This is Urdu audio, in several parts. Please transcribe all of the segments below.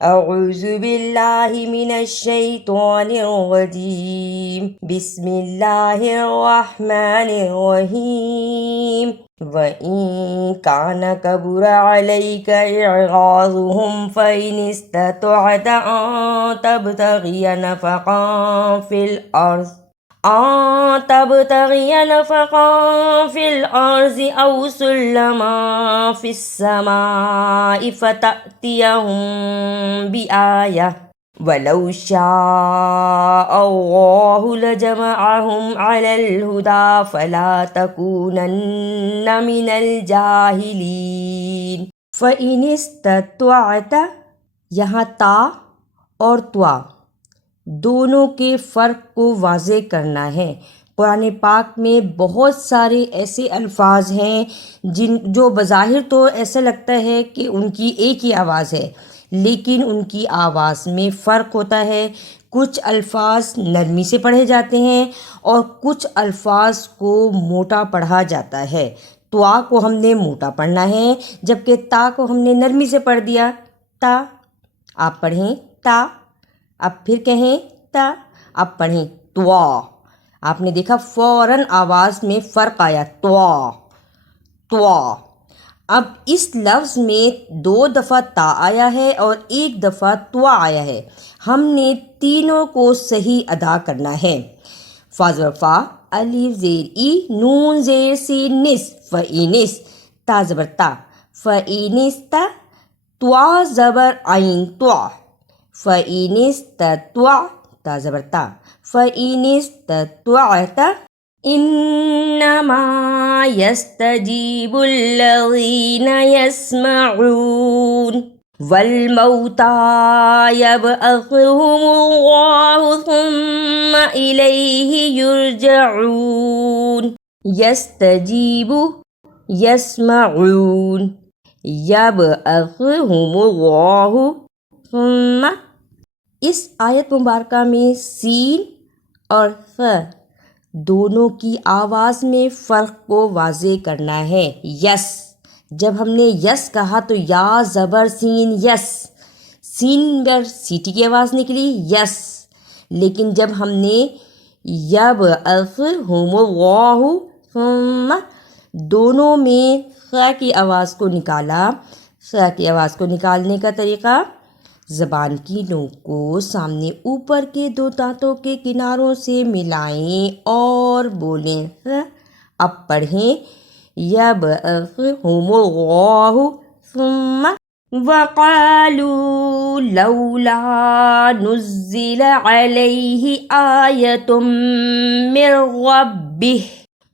اعوذ باللہ من الشیطان الرجیم بسم اللہ الرحمن الرحیم وَإِن كَانَ كَبُرَ عَلَيْكَ إِعْرَاضُهُمْ فَإِنِ اسْتَطَعْتَ أَن تَبْتَغِيَ نَفَقًا أَوْ سُلَّمًا فِي السَّمَاءِ فَتَأْتِيَهُم بِآيَةٍ وَلَوْ شَاءَ اللَّهُ لَجَمَعَهُمْ عَلَى الْهُدَى فَلَا تَكُونَنَّ مِنَ الْجَاهِلِينَ فَإِنِ اسْتَطَعْتَ، یہاں تا اور طوا دونوں کے فرق کو واضح کرنا ہے۔ قرآن پاک میں بہت سارے ایسے الفاظ ہیں جو بظاہر تو ایسا لگتا ہے کہ ان کی ایک ہی آواز ہے، لیکن ان کی آواز میں فرق ہوتا ہے۔ کچھ الفاظ نرمی سے پڑھے جاتے ہیں اور کچھ الفاظ کو موٹا پڑھا جاتا ہے۔ طوا کو ہم نے موٹا پڑھنا ہے، جبکہ تا کو ہم نے نرمی سے پڑھ دیا۔ تا، آپ پڑھیں تا، اب پھر کہیں تا، اب پڑھیں طوا۔ آپ نے دیکھا فوراً آواز میں فرق آیا، طوا طوا۔ اب اس لفظ میں 2 دفعہ تا آیا ہے اور 1 دفعہ طوا آیا ہے، ہم نے تینوں کو صحیح ادا کرنا ہے۔ فا زبر فا، الف زیر ای، نون زیر سین نس، فإنس، تا زبر تا، فإنستا، طوا زبر عین طوا، فإنستطع، تا زبر تا، فإنستطعت، انما يستجيب الذين يسمعون والموتى يبعثهم الله ثم إليه يرجعون۔ يستجيب، يسمعون، يبعثهم الله ثم، اس آیت مبارکہ میں سین اور ف دونوں کی آواز میں فرق کو واضح کرنا ہے۔ یس، جب ہم نے یس کہا تو یا زبر سین یس، سین پر سیٹی کی آواز نکلی یس، لیکن جب ہم نے یبعثہم اللہ ثم دونوں میں خ کی آواز کو نکالا، خ کی آواز کو نکالنے کا طریقہ، زبان کی نوک کو سامنے اوپر کے 2 دانتوں کے کناروں سے ملائیں اور بولیں۔ اب پڑھیں یبعثہم اللہ ثم، وقالوا لولا نزل علیہ آیۃ من ربہ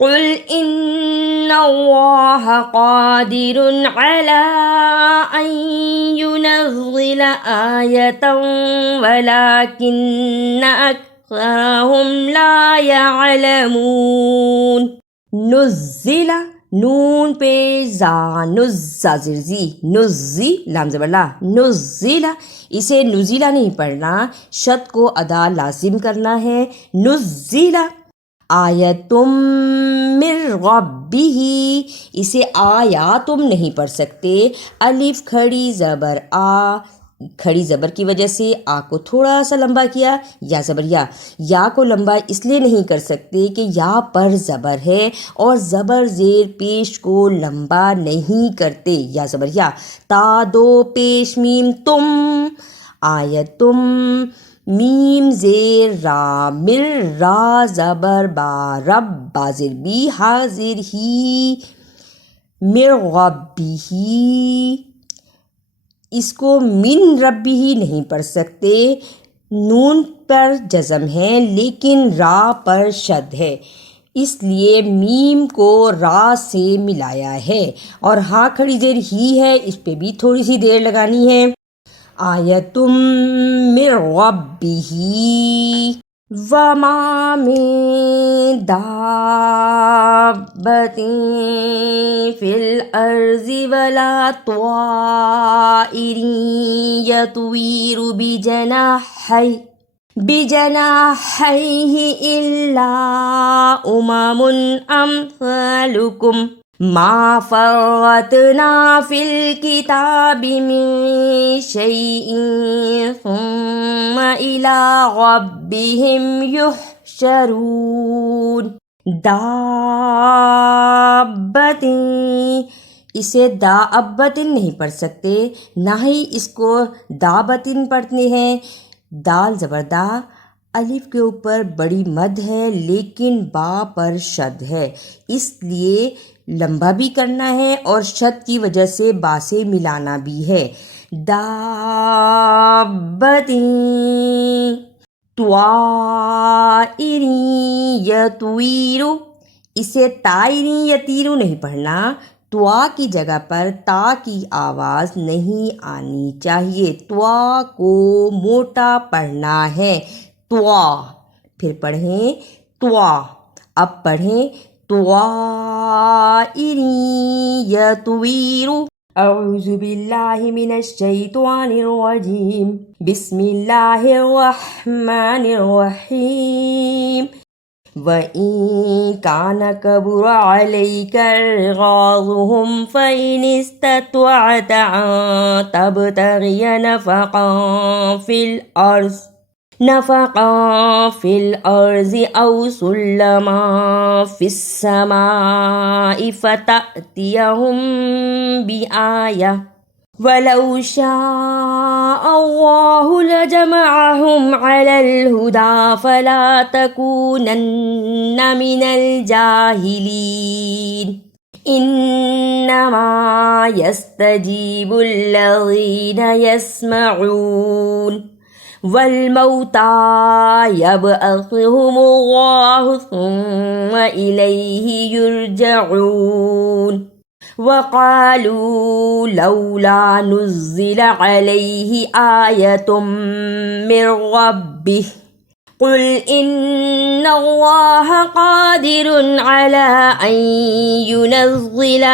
قل ان اللہ قادر علی ان ينزل آیۃ ولکن اکثرہم لا يعلمون۔ نزل، نون پہ زا، نزا زرزی، نزی لام زبر لا، نزلہ، اسے نزیلہ نہیں پڑھنا، شد کو ادا لازم کرنا ہے۔ نزلہ آیتم من ربہ، اسے آیا تم نہیں پڑھ سکتے، الف کھڑی زبر آ، کھڑی زبر کی وجہ سے آ کو تھوڑا سا لمبا کیا، یا زبر یا کو لمبا اس لیے نہیں کر سکتے کہ یا پر زبر ہے اور زبر زیر پیش کو لمبا نہیں کرتے، یا زبر یا، تا 2 پیش میم تم، آیتم، میم زیر را، مر را زبر با، رب بازر بی، حاضر ہی، مر ربی ہی، اس کو من ربی ہی نہیں پڑھ سکتے، نون پر جزم ہے لیکن را پر شد ہے، اس لیے میم کو را سے ملایا ہے، اور ہاں کھڑی زیر ہی ہے، اس پہ بھی تھوڑی سی دیر لگانی ہے۔ آیتم من ربہ، وما من دابۃ فی الارض ولا طائر یطیر بجناحیہ الا امم امثالکم ما فرطنا فی الکتاب من شیء ثم الی ربہم یحشرون. دابتیں، اسے دابتن نہیں پڑھ سکتے، نہ ہی اس کو دابتن پڑھتے ہیں. دال زبر دا، الف کے اوپر بڑی مد ہے لیکن با پر شد ہے، اس لیے لمبا بھی کرنا ہے اور شد کی وجہ سے با سے ملانا بھی ہے. دابتیں طائرین یطیرو، اسے طائرین یطیرو نہیں پڑھنا، توا کی جگہ پر تا کی آواز نہیں آنی چاہیے، توا کو موٹا پڑھنا ہے، توا. پھر پڑھیں توا. اب پڑھیں طائرین یطیرو. اعوذ باللہ من الشیطان الرجیم، بسم اللہ الرحمن الرحیم. وَإِن كَانَ كَبُرَ عَلَيْكَ إِعْرَاضُهُمْ فَإِنِ اسْتَطَعْتَ أَن تَبْتَغِيَ نَفَقًا فِي الْأَرْضِ أَوْ سُلَّمًا فِي السَّمَاءِ فَتَأْتِيَهُم بِآيَةٍ وَلَوْ شَاءَ اللَّهُ لَجَمَعَهُمْ عَلَى الْهُدَى فَلَا تَكُونَنَّ مِنَ الْجَاهِلِينَ. إِنَّمَا يَسْتَجِيبُ الَّذِينَ يَسْمَعُونَ وَالْمَوْتَى يَبْعَثُهُمُ اللَّهُ ثُمَّ إِلَيْهِ يُرْجَعُونَ. وَقَالُوا لَوْلَا نُزِّلَ عَلَيْهِ آيَةٌ مِّن رَّبِّهِ قُلْ إِنَّ اللَّهَ قَادِرٌ عَلَىٰ أَن يُنَزِّلَ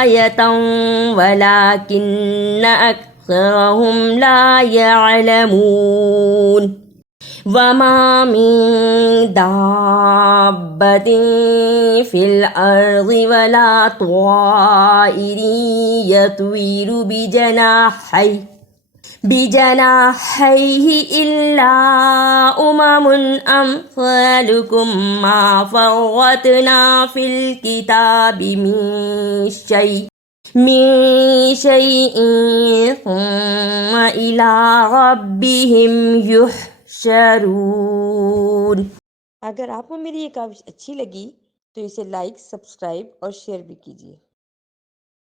آيَةً وَلَٰكِنَّ أَكْثَرَهُمْ لَا يَعْلَمُونَ. وَمَا مِن دَابَّةٍ فِي الْأَرْضِ وَلَا طَائِرٍ يَطِيرُ بِجَنَاحَيْهِ إِلَّا أُمَمٌ أَمْثَالُكُم مَّا فَرَّطْنَا فِي الْكِتَابِ مِن شَيْءٍ ثُمَّ إِلَىٰ رَبِّهِمْ يُحْشَرُونَ. اگر آپ کو میری یہ کاوش اچھی لگی تو اسے لائک، سبسکرائب اور شیئر بھی کیجیے.